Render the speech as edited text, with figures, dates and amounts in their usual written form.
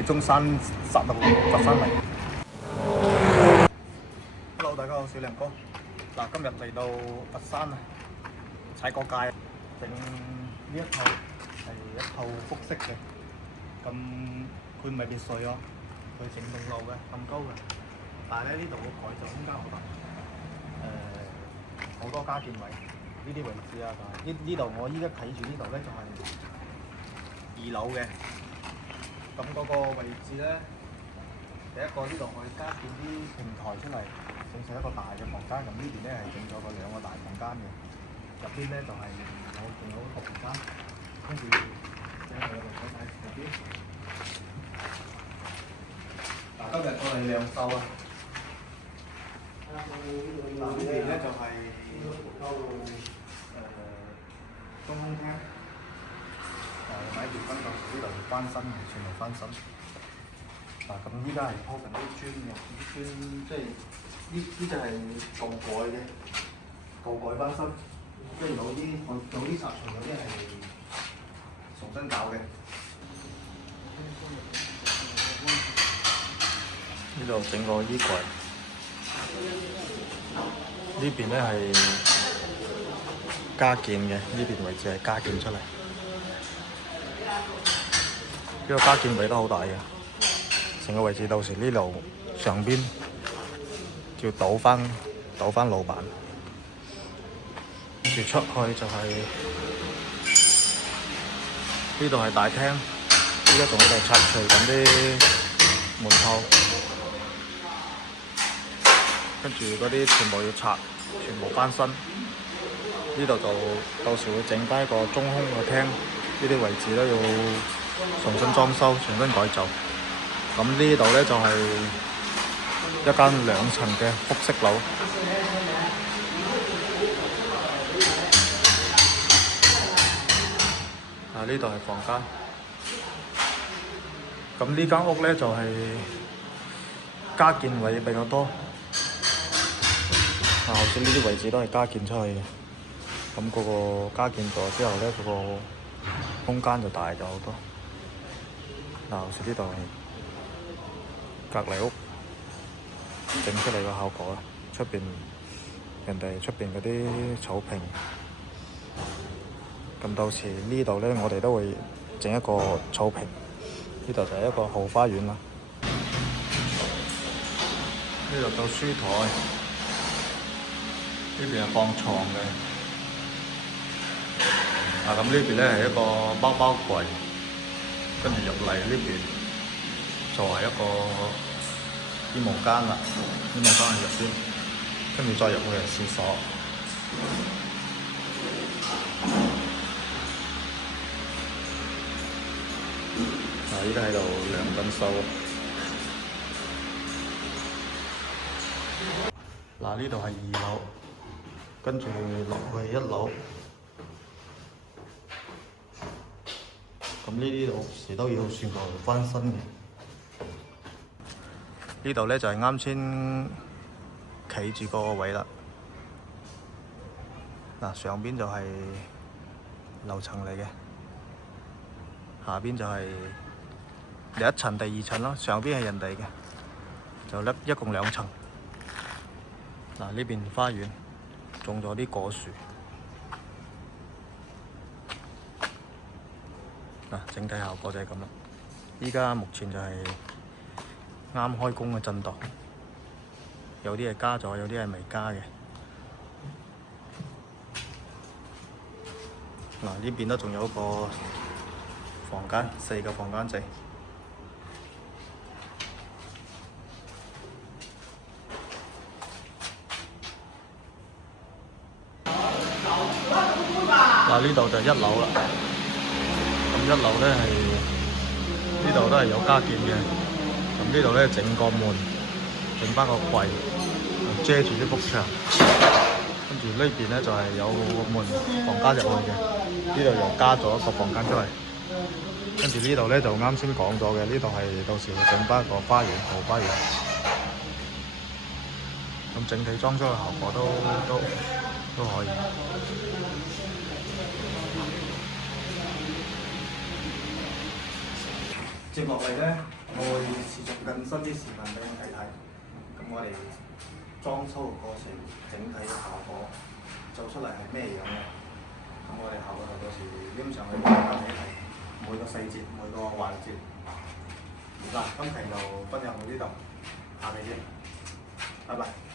喺中山殺到佛山嚟。Hello， 大家好，小亮哥。嗱，今日嚟到佛山啊，踩過界，整呢一套係一套複式嘅，咁佢唔係別墅咯，佢整棟樓嘅咁高嘅，但係咧呢度個改造空間好大，好多加建位，呢啲位置啊，呢度我依家睇住呢度咧就係2樓嘅，咁嗰個位置咧，第一個呢度可以加建啲平台出嚟，整成一個大嘅房間，咁呢邊咧係整咗個2個大房間嘅，入邊咧就係仲有個房間，跟住即係我哋睇睇入邊。嗱，今日我哋兩秀啊！嗱，呢邊咧就係中空廳，買條分到呢度要翻新嘅，全部翻新。嗱，咁依家係鋪緊啲磚嘅，啲磚即係呢就係舊改嘅，舊改翻新，即係有啲拆牆，有啲係重新搞嘅。呢度整個衣櫃，呢邊咧係加建嘅，呢邊位置係加建出嚟。呢個加建位都好大嘅，成個位置到時呢度上邊要倒翻路板，跟住出去就係呢度係大廳，依家仲喺度拆除緊啲門套。跟住嗰啲全部要拆，全部翻新。呢度就到時會整翻一個中空嘅廳，呢啲位置都要重新裝修、重新改造。咁呢度咧就係一間2層嘅複式樓。呢度係房間。咁呢間屋咧就係加建位比較多。頭先呢啲位置都係加建出去嘅，咁嗰個加建咗之後咧，嗰個空間就大咗好多。頭先呢度係隔離屋整出嚟嘅效果啦，人哋出邊嗰啲草坪，咁到時呢度咧，我哋都會整一個草坪，呢度就係一個後花園啦。呢度做書台。呢邊係放床嘅，咁呢邊咧係一個包櫃，跟住入嚟呢邊就係一個衣帽間啦，衣帽間喺入邊，跟住再入去係廁所。依家喺度量緊數。呢度係2樓。跟住落去1樓，咁呢啲到時都要全部翻新嘅。呢度咧就係啱先企住個位啦。上邊就係樓層嚟嘅，下邊就係第1層、第2層啦。上邊係人哋嘅，就一共2層。呢邊花園。種咗啲果樹，整體效果就係咁啦。依家目前就係啱開工嘅進度，有啲係加咗，有啲係未加嘅。呢邊都仲有一個房間，4個房間仔。呢度就1樓啦，咁1樓咧係呢度都係有加建嘅，咁呢度咧整個門，整翻個櫃，遮住呢幅牆，跟住呢邊咧就係有個門房間入去嘅，呢度又加咗一個房間出嚟，跟住呢度咧就啱先講咗嘅，呢度係到時會整翻個花園，後花園，咁整體裝修嘅效果都可以。接落嚟咧，我會試做更新啲視頻俾你睇。咁我哋裝修嘅過程，整體嘅效果做出嚟係咩樣嘅？咁我哋下個到時拎上去俾大家睇睇每個細節、每個環節。嗱，今期就分享到呢度，下期見，拜拜。